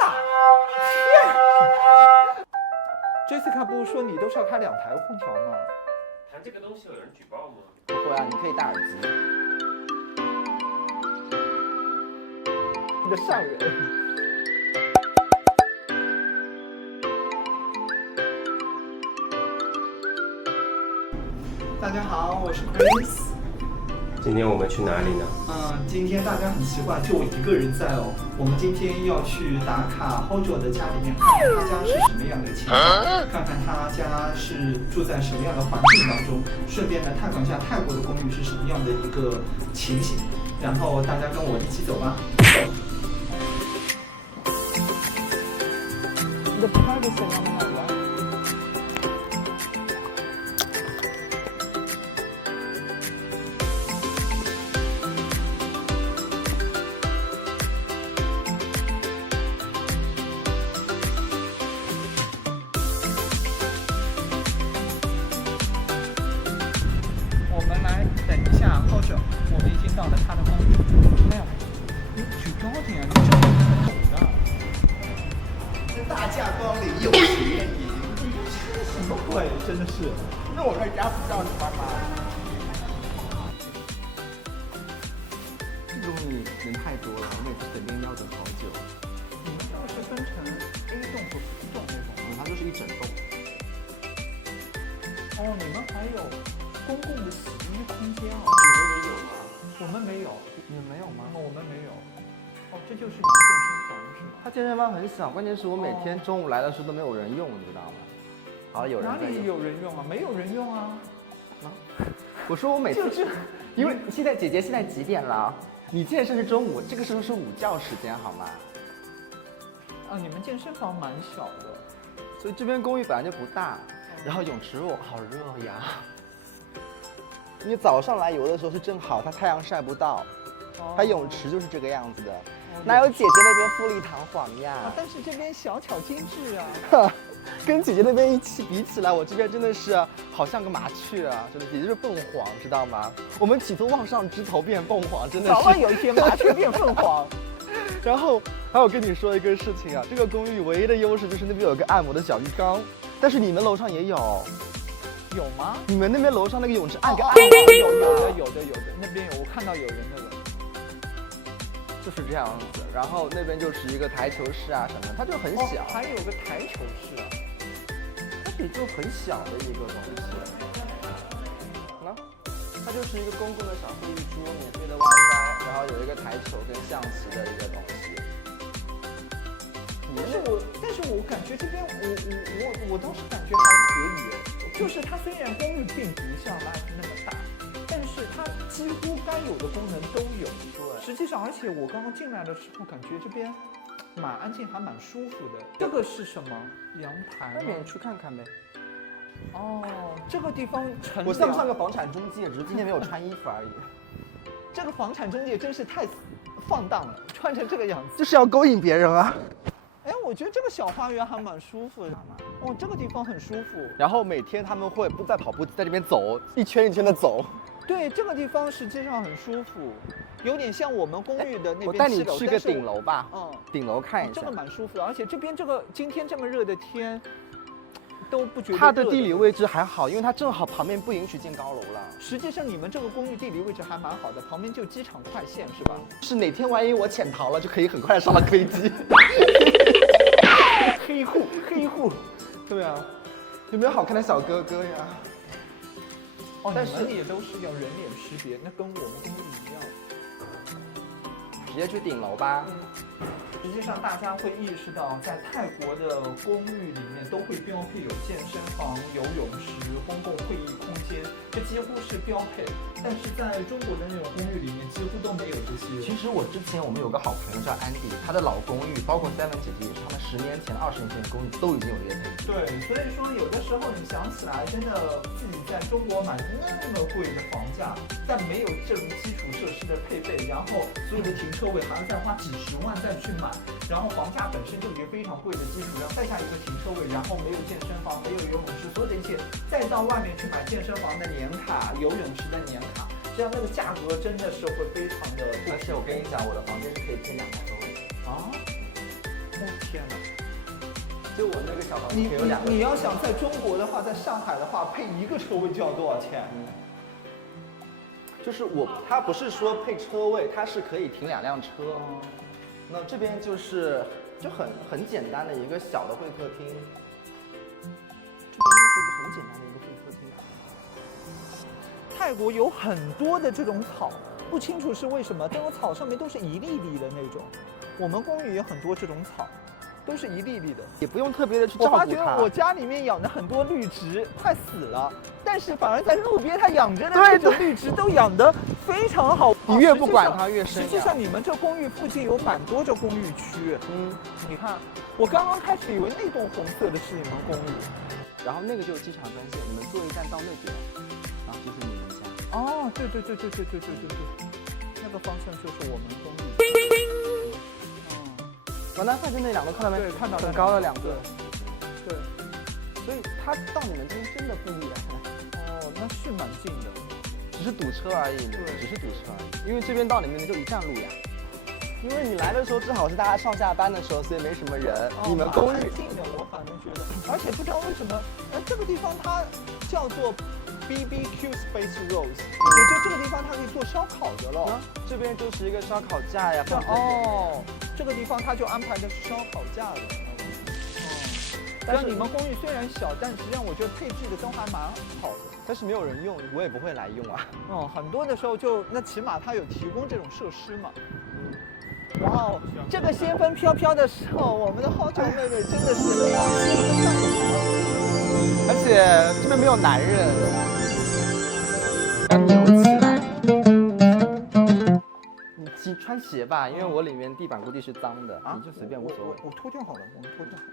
哪！Jessica 不是说你都是要开2台空调吗？谈这个东西有人举报吗？不会啊，你可以戴耳机。你的善人。大家好，我是 Chris。今天我们去哪里呢？今天大家很奇怪，就我一个人在哦。我们今天要去打卡 Hojo 的家里面，看看他家是什么样的情况，看看他家是住在什么样的环境当中，顺便呢探访一下泰国的公寓是什么样的一个情形。然后大家跟我一起走吧。你的 privacy 那么好吗？我们来等一下，Hojo，我们已经到了他的公寓。哎呀，你举高点啊，你这么走的。这大驾光临，有情愿饮。什么鬼？真的是。那我们家不知道你妈妈。这个东西人太多了，我每次等电要等好久。你们要是分成 A 栋和 B 栋那种。它就是一整栋。哦，你们还有公共的洗衣空间啊？你们也有吗？我们没有。你们没有吗？我们没有。哦，这就是你们健身房是吗？它健身房很小，关键是我每天中午来的时候都没有人用，你知道吗？好，有人哪里在用。有人用啊？没有人用啊。我说我每次就这，因为现在姐姐现在几点了？你健身是中午，这个时候是午觉时间，好吗？啊，你们健身房蛮小的。所以这边公寓本来就不大，然后泳池好热呀。你早上来游的时候是正好，它太阳晒不到，它泳池就是这个样子的，哪有姐姐那边富丽堂皇呀？但是这边小巧精致啊。跟姐姐那边比起来，我这边真的是好像个麻雀啊！真的，姐姐是凤凰，知道吗？我们企图往上枝头变凤凰，真的是。早晚有一天麻雀变凤凰。然后还有跟你说一个事情啊，这个公寓唯一的优势就是那边有个按摩的小浴缸，但是你们楼上也有。有吗？你们那边楼上那个泳池按个按有的，那边有，我看到有人的了。就是这样子，然后那边就是一个台球室啊什么的，它就很小。还有个台球室啊，它也就很小的一个东西。它就是一个公共的小会议桌，免费的 WiFi， 然后有一个台球跟象棋的一个东西。但是我感觉这边我当时感觉还可以，就是它虽然公寓并不像 Life 那么大，但是它几乎该有的功能都有。对，实际上而且我刚刚进来的时候感觉这边蛮安静，还蛮舒服的。这个是什么？阳台？外面去看看呗。哦，这个地方我像不像个房产中介？只是今天没有穿衣服而已。这个房产中介真是太放荡了，穿成这个样子，就是要勾引别人啊。哎，我觉得这个小花园还蛮舒服的。哦，这个地方很舒服。然后每天他们会不在跑步机，在这边走，一圈一圈的走。对，这个地方实际上很舒服，有点像我们公寓的那边。我带你去个顶楼吧。顶楼看一下。这个蛮舒服的，而且这边今天这么热的天，都不觉得热。它的地理位置还好，因为它正好旁边不允许建高楼了。实际上你们这个公寓地理位置还蛮好的，旁边就机场快线是吧？是哪天万一我潜逃了，就可以很快上了飞机。黑户，对啊，有没有好看的小哥哥呀？哦，但是也都是要人脸识别，那跟我们公寓一样。直接去顶楼吧。实际上，大家会意识到，在泰国的公寓里面都会标配有健身房、游泳池、公共会议空间，这几乎是标配。但是在中国的那种公寓里面，几乎都没有这些。其实我们有个好朋友叫安迪，他的老公寓，包括 Seven 姐姐也是，他们10年前、20年前的公寓都已经有这些配置。对，所以说有的时候你想起来，真的自己在中国买那么贵的房价，但没有这种基础设施的配备，然后所有的停车位还要再花几十万再去买。然后房价本身就已经非常贵的基础上，再加一个停车位，然后没有健身房，没有游泳池，所有的一切，再到外面去买健身房的年卡、游泳池的年卡，这样那个价格真的是会非常的。而且我跟你讲，我的房间是可以配2个座位的。啊，哦，就我那个小房子你可以有2个。你要想在中国的话，在上海的话，配1个车位就要多少钱？就是它不是说配车位，它是可以停2辆车。那这边就是很简单的一个小的会客厅，这边就是一个很简单的一个会客厅。泰国有很多的这种草，不清楚是为什么，这种草上面都是一粒粒的那种。我们公寓也很多这种草，都是一粒粒的。也不用特别的去照我发觉顾它。我家里面养的很多绿植快死了，但是反而在路边它养着的那种绿植都养得非常好。你越不管它越生养。实际上你们这公寓附近有蛮多这公寓区。你看，我刚刚开始以为那栋红色的是你们公寓，然后那个就是机场专线，你们坐一站到那边，然后就是你们家。哦，对，那个方向就是我们公寓。完蛋，饭店那2个看到没？对，看到很高的2个。对，所以它到你们这边真的不远。哦，那是蛮近的，只是堵车而已。对，只是堵车而已。因为这边到你们就1站路呀。因为你来的时候正好是大家上下班的时候，所以没什么人。你们公寓近的，我反正觉得，而且不知道为什么，这个地方它叫做 BBQ Space Rose， 也就这个地方它可以做烧烤的了。这边就是一个烧烤架呀。哦，这个地方它就安排的是烧烤架的。但是你们公寓虽然小，但实际上我觉得配置的都还蛮好的。但是没有人用，我也不会来用啊。很多的时候那起码它有提供这种设施嘛。哇哦，这个仙风飘飘的时候，我们的好久妹妹真的是而且这边没有男人，扭起来。你穿鞋吧，因为我里面地板估计是脏的，你就随便无所谓。我脱掉好了，我们脱掉好了。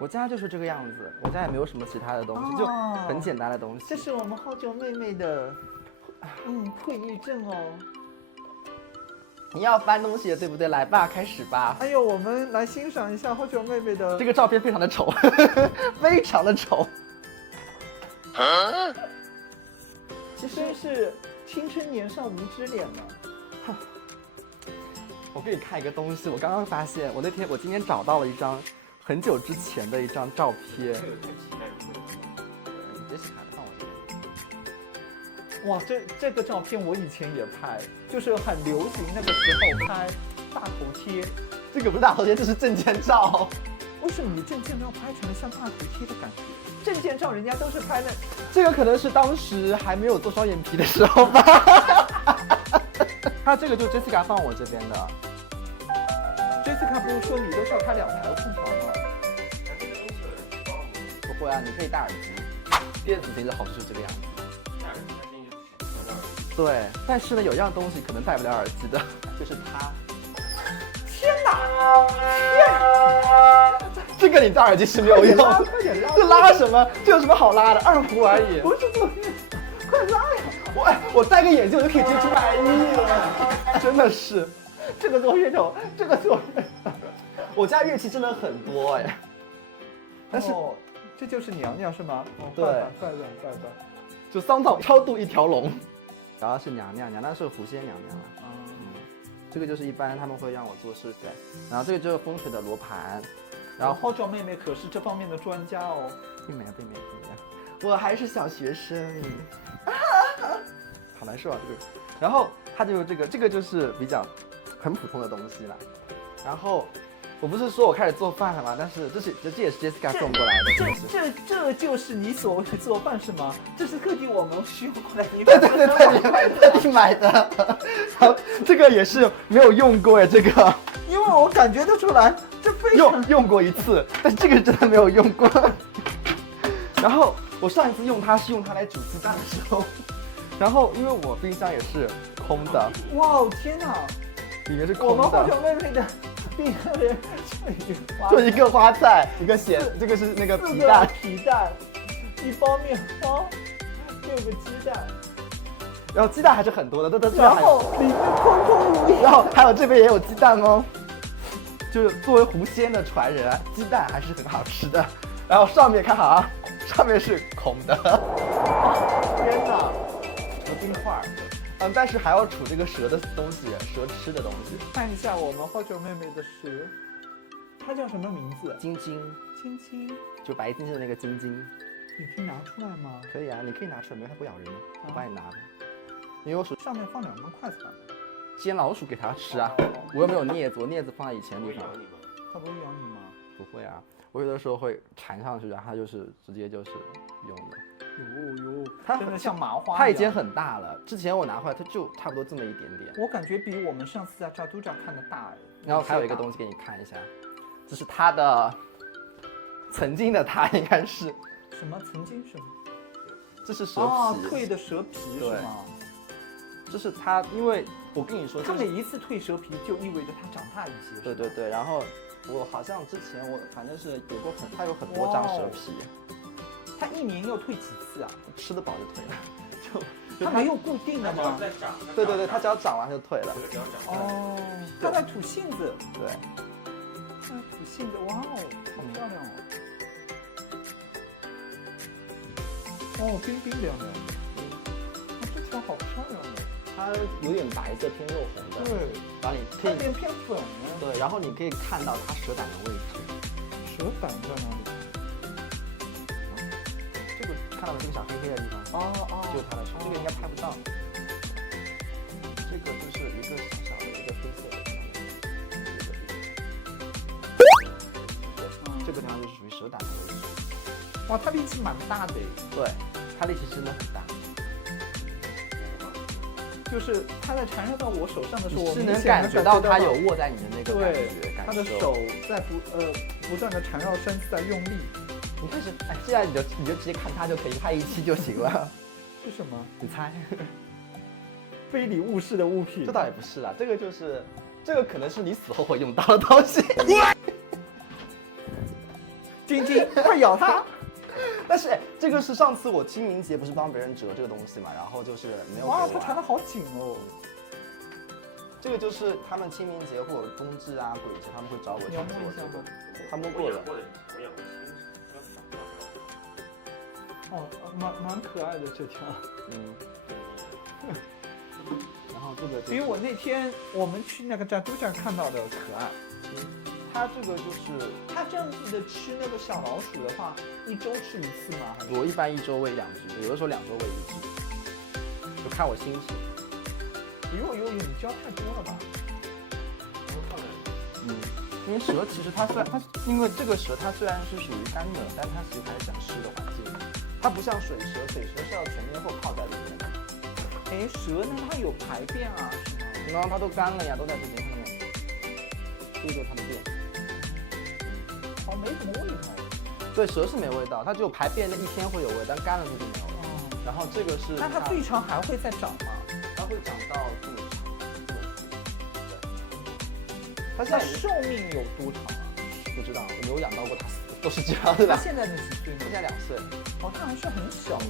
我家就是这个样子，我家也没有什么其他的东西，就很简单的东西。这是我们好久妹妹的，退役证哦。你要搬东西了，对不对？来吧，开始吧。哎呦，我们来欣赏一下好久妹妹的这个照片，非常的丑，非常的丑。其实是青春年少无知脸嘛。我给你看一个东西，我刚刚发现，我今天找到了一张很久之前的一张照片。你别洗它，放我这边。哇，这个照片我以前也拍，就是很流行那个时候拍大头贴。这个不是大头贴，这是证件照。为什么你证件照拍成了像大头贴的感觉？证件照人家都是拍的，这个可能是当时还没有做双眼皮的时候吧。他这个就 Jessica 放我这边的。Jessica 不是说你都是要开2台空调吗？不会啊，你可以戴耳机。电子琴的好处是这个样子。对，但是呢，有样东西可能戴不了耳机的，就是它。天哪！这个你戴耳机是没有用。快点拉！这拉什么？这有什么好拉的？2胡而已。不是昨天，快拉呀！我戴个眼镜我就可以接触外衣了，真的是。这个作业头，这个作业，我家乐器真的很多哎。但是这就是娘娘是吗？对，怪。就桑草超度一条龙。然后是娘娘是狐仙娘娘了。这个就是一般他们会让我做事情，然后这个就是风水的罗盘，然后好久妹妹可是这方面的专家哦。并没有，我还是小学生。好难受啊这个。然后它就是这个就是比较很普通的东西了。然后我不是说我开始做饭了吗？但是这也是 Jessica 送过来的。这就是你所谓的做饭是吗？这是特地我们需要过来的。对，特地买的。然后这个也是没有用过哎，这个。因为我感觉得出来，这非常用过1次，但这个真的没有用过。然后我上一次用它是用它来煮鸡蛋的时候，然后因为我冰箱也是空的。哇哦天哪！里面是空的。我们好久妹妹的冰箱里就一个花菜，一个咸，这个是那个皮蛋，一包面包，6个鸡蛋，然后鸡蛋还是很多的，然后里面空空如也，然后还有这边也有鸡蛋哦。就是作为狐仙的传人，鸡蛋还是很好吃的。然后上面看好啊，上面是空的。天哪！有冰块。但是还要储这个蛇的东西，蛇吃的东西。看一下我们好久妹妹的蛇，它叫什么名字？晶晶，晶晶，就白晶晶的那个晶晶。你可以拿出来吗？可以啊，你可以拿出来，没有它不咬人的，我帮你拿吧。因为我上面放2根筷子吧。煎老鼠给它吃啊，我又没有镊子，我镊子放在以前的地方。它不会咬你吗？不会啊，我有的时候会缠上去，然后它就是直接就是用的。哟，它真的像麻花。它已经很大了，之前我拿回来它就差不多这么一点点。我感觉比我们上次在扎都扎看的大哎。然后还有一个东西给你看一下，这是它的曾经的它应该是什么曾经什么？这是蛇皮，蜕的蛇皮是吗？这是它，因为我跟你说，它每一次蜕蛇皮就意味着它长大一些。对对对，然后我好像之前我反正是有过它有很多张蛇皮。它1年要蜕几次啊？吃得饱就退了，它没有固定的吗？对对对，它只要长完就退了。哦，它在吐杏子。对，它在吐杏子，哇哦，好漂亮哦！哦，冰冰凉凉的。这条好漂亮哦。它有点白色偏肉红的。对，然后你可以偏粉。对，然后你可以看到它蛇胆的位置。蛇胆在哪里？这个看到这个小黑黑的地方，就是它的手，这个应该拍不到。这个就是一个小小的一个黑色的，这个地方就是属于蛇胆的位置。哇，它力气蛮大的。对，它力气真的很大。就是它在缠绕到我手上的时候，我是能感觉到它有握在你的那个感觉，它的手在不断的缠绕身子在用力。你开始，哎，现在你就直接看它就可以，拍一期就行了。是什么？你猜？非礼勿视的物品？这倒也不是啦，这个可能是你死后会用到的东西。晶晶，快咬它！但是这个是上次我清明节不是帮别人折这个东西嘛，然后就是没有。哇，它缠得好紧哦。这个就是他们清明节或者冬至啊、鬼节他们会找我去做这个。他摸过了。哦，蛮可爱的这条。然后这个比我那天我们去那个扎都扎看到的可爱。它这个就是它这样子的吃那个小老鼠的话，1周吃1次吗？我一般1周喂2只，有的时候2周喂1只，就看我心情。哟，你教太多了吧？因为蛇其实因为这个蛇它虽然是属于干的，但它其实还是想湿的环境。它不像水蛇，水蛇是要全天候泡在里面的。哎，蛇呢它有排便啊，是吗？然后它都干了呀，都在这边看到没有？这就是它的便。没什么味道。对，蛇是没味道，它只有排便那1天会有味，但干了就没有了。然后这个是，那它最长还会再长吗？它会长到这么长，这么粗。对。它现在寿命有多长啊？不知道，我没有养到过它死，都是这样的。它现在是几岁呢？现在2岁。哦，它还是很小的。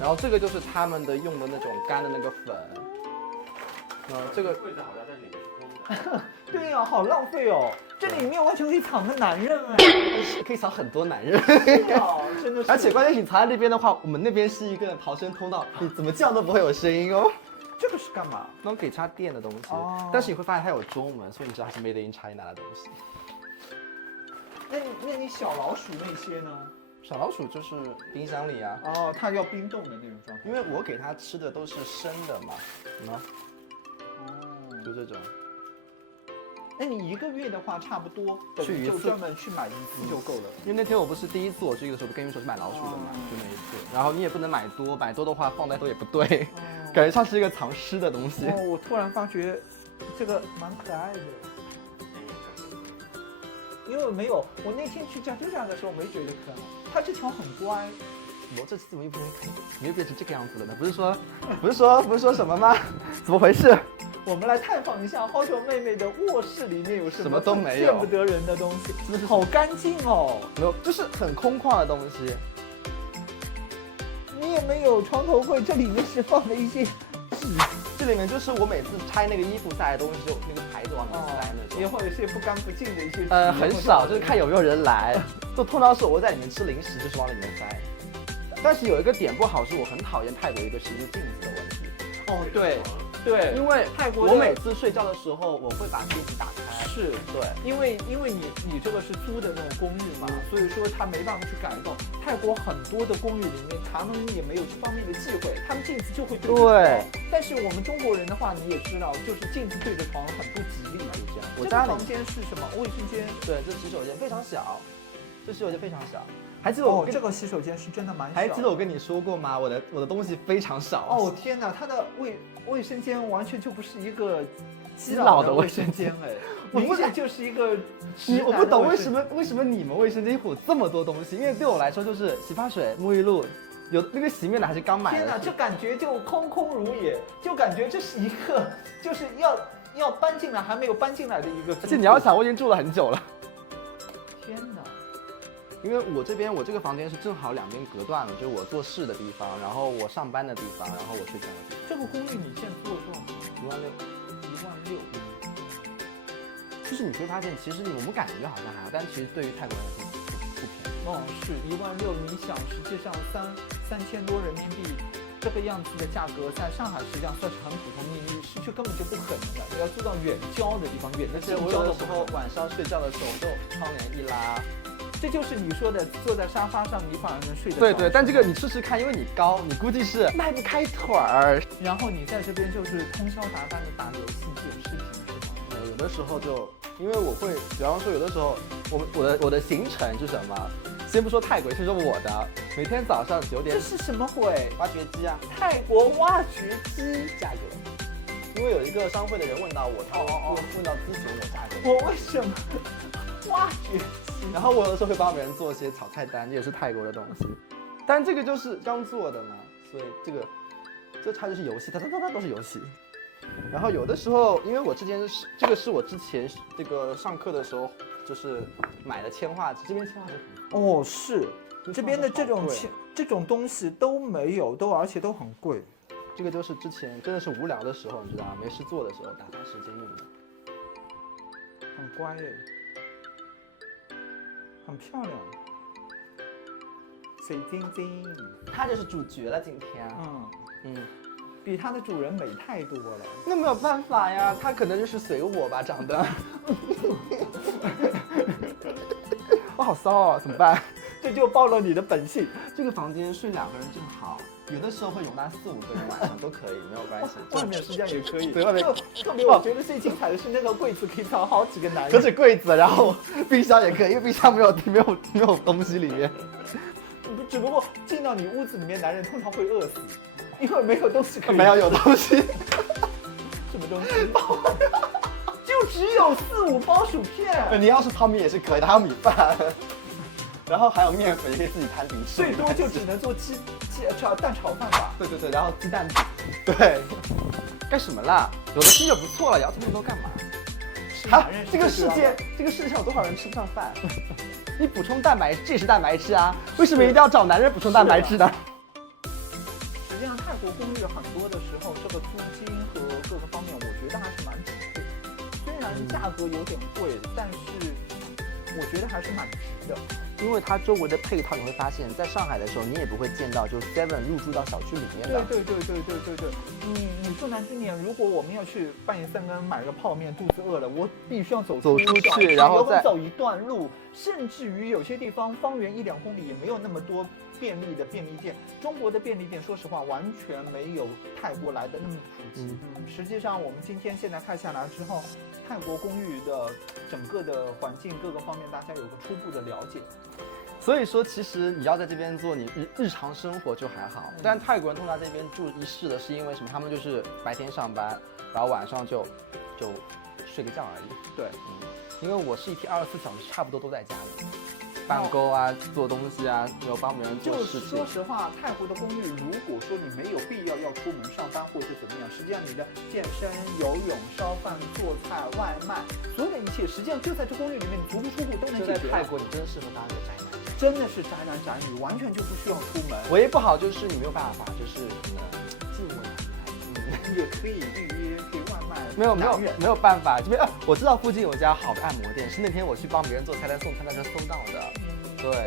然后这个就是他们的用的那种干的那个粉。这个柜子好像在里面是空的。对呀，好浪费哦。这里面完全可以藏个男人哎，可以藏很多男人。真的是。而且关键你藏在那边的话，我们那边是一个逃生通道，你怎么叫都不会有声音哦。这个是干嘛？那种可以插电的东西。但是你会发现它有中文，所以你知道它是 Made in China 的东西。那你小老鼠那些呢？小老鼠就是冰箱里啊。哦，它要冰冻的那种状态。因为我给它吃的都是生的嘛，就这种。那你1个月的话，差不多去1次，就专门去买1次就够了。因为那天我不是第1次我去的时候，跟你们说是买老鼠的嘛，就那一次。然后你也不能买多，买多的话放在兜也不对，感觉像是一个藏尸的东西。我突然发觉这个蛮可爱的。因为我那天去扎都扎的时候没觉得可爱，它这条很乖。我这次怎么又变成这个样子了呢？不是说什么吗？怎么回事？我们来探访一下花球妹妹的卧室里面有什么都没有，见不得人的东西，真的是好干净哦。没有，就是很空旷的东西。你也没有床头柜，这里面是放了一些纸，这里面就是我每次拆那个衣服下来的东西，就那个牌子往里面塞那种。也会有一些不干不净的一些。很少，就是看有没有人来。就通常是我在里面吃零食，就是往里面塞。但是有一个点不好，是我很讨厌泰国一个是一个镜子的问题。哦，对，对，因为泰国的我每次睡觉的时候，我会把电梯打开。是对，因为你这个是租的那种公寓嘛，所以说他没办法去改动。泰国很多的公寓里面，他们也没有这方面的忌讳，他们镜子就会对着床。但是我们中国人的话，你也知道，就是镜子对着床很不吉利。是这样。我家房间是什么？卫生间。对，这洗手间非常小，这洗手间非常小。还记得我这个洗手间是真的蛮小。还记得我跟你说过吗？我的东西非常少。哦天哪，它的卫生间完全就不是一个基佬的卫生间哎，明显就是一个我不懂为什么你们卫生间会有这么多东西？因为对我来说就是洗发水、沐浴露，有那个洗面奶还是刚买的。天哪，这感觉就空空如也，就感觉这是一个就是要搬进来还没有搬进来的一个。而且你要想，我已经住了很久了。天哪！因为我这个房间是正好两边隔断了，就是我做事的地方，然后我上班的地方，然后我睡觉的地方。这个公寓你现在租了多少钱？16000。就是你会发现，其实我们感觉好像还好，但其实对于泰国人来说不便宜。哦，是16000，你想，实际上3000多人民币这个样子的价格，在上海实际上算是很普通，你市区根本就不可能的，你要住到远郊的地方，远的近郊的时候，晚上睡觉的时候就窗帘一拉。这就是你说的，坐在沙发上你反而能睡得着。对对，但这个你试试看，因为你高，你估计是迈不开腿儿。然后你在这边就是通宵达旦的打游戏、剪视频，是吗？有的时候就，因为我会，比方说有的时候，我的行程是什么？先不说泰国，先说我的，每天早上9点。这是什么鬼？挖掘机啊！泰国挖掘机价格，因为有一个商会的人问到我，问到咨询我价格。我为什么挖掘机？然后我有的时候会帮别人做一些炒菜单，也是泰国的东西，但这个就是刚做的嘛，所以它就是游戏，它都是游戏。然后有的时候，因为我之前这个是我之前这个上课的时候就是买的铅画纸，这边铅画纸很哦，是这边的这种东西都没有，而且都很贵。这个就是之前真的是无聊的时候，你知道吗？没事做的时候打发时间用的。很乖耶。很漂亮，水晶晶，它就是主角了今天。比它的主人美太多了。那没有办法呀，它可能就是随我吧，长得。我好骚啊，怎么办？这就暴露你的本性。这个房间睡2个人正好，有的时候会容纳4、5个人晚上都可以，没有关系。外面实际上也可以。对，外面特别我觉得最精彩的是那个柜子可以藏好几个男人。可是柜子，然后冰箱也可以，因为冰箱没有东西里面。只不过进到你屋子里面，男人通常会饿死，因为没有东西可以。没有东西。什么东西？就只有4、5包薯片。你要是泡面也是可以的，还有米饭。然后还有面粉，也可以自己摊饼吃。最多就只能做蛋炒饭吧。对对对，然后鸡蛋饼。对。干什么啦？有的吃就不错了，要这么多干嘛？啊，这个世界上有多少人吃不上饭？你补充蛋白质，这也是蛋白质啊，为什么一定要找男人补充蛋白质呢？实际上，泰国公寓很多的时候，这个租金和各个方面，我觉得还是蛮值的。虽然价格有点贵，但是我觉得还是蛮值的。因为它周围的配套，你会发现在上海的时候，你也不会见到就 Seven 入驻到小区里面的。对。你说难听点，如果我们要去半夜3更买个泡面，肚子饿了，我必须要走出去，然后再走一段路，甚至于有些地方方圆1、2公里也没有那么多便利店。中国的便利店，说实话，完全没有泰国来的那么普及。实际上，我们现在看下来之后，泰国公寓的整个的环境各个方面，大家有个初步的了解。所以说，其实你要在这边做你日常生活就还好，但泰国人通常这边住一室的是因为什么？他们就是白天上班，然后晚上就睡个觉而已。对，因为我是一天24小时差不多都在家里，办公啊，做东西啊，然后帮别人做事情。说实话，泰国的公寓，如果说你没有必要出门上班或者怎么样，实际上你的健身、游泳、烧饭、做菜、外卖，所有的一切，实际上就在这公寓里面，你足不出户都能解决。在泰国，你真的适合当一个宅男。真的是宅男宅女，完全就不需要出门。唯一不好就是你没有办法，就是可能进门来，也可以预约，可以外卖。没有办法，这边我知道附近有一家好的按摩店，是那天我去帮别人做菜单送餐的时候搜到的。对，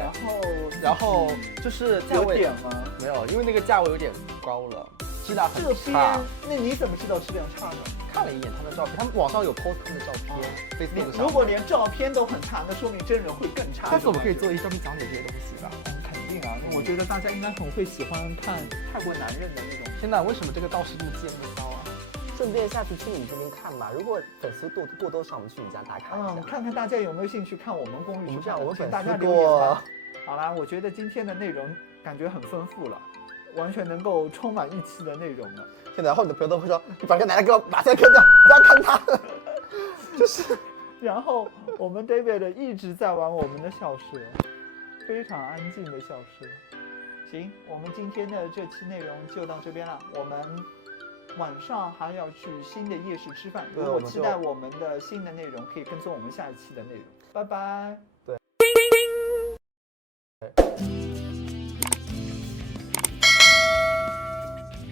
然后就是价位有点吗？没有，因为那个价位有点高了。质量很这差边。，那你怎么知道质量差呢？看了一眼他的照片，他们网上有 post 他们的照片，Facebook 上。如果连照片都很差，那说明真人会更差。他怎么可以做一照片讲解这些东西吧？肯定啊，我觉得大家应该很会喜欢看泰国男人的那种。天哪，为什么这个道士这么贱那么骚啊？顺便下次去你这边看吧，如果粉丝过多少，我们去你家打卡一下。看看大家有没有兴趣看我们公寓吃饭，我们请大家粉丝留言吧多。好啦，我觉得今天的内容感觉很丰富了，完全能够充满一期的内容了。现在后你的朋友都会说，你把这个男的给我马上砍掉，不要看他。然后我们 David 一直在玩我们的小蛇，非常安静的小蛇。行，我们今天的这期内容就到这边了。我们晚上还要去新的夜市吃饭，如果期待我们的新的内容，可以跟踪我们下一期的内容。拜拜。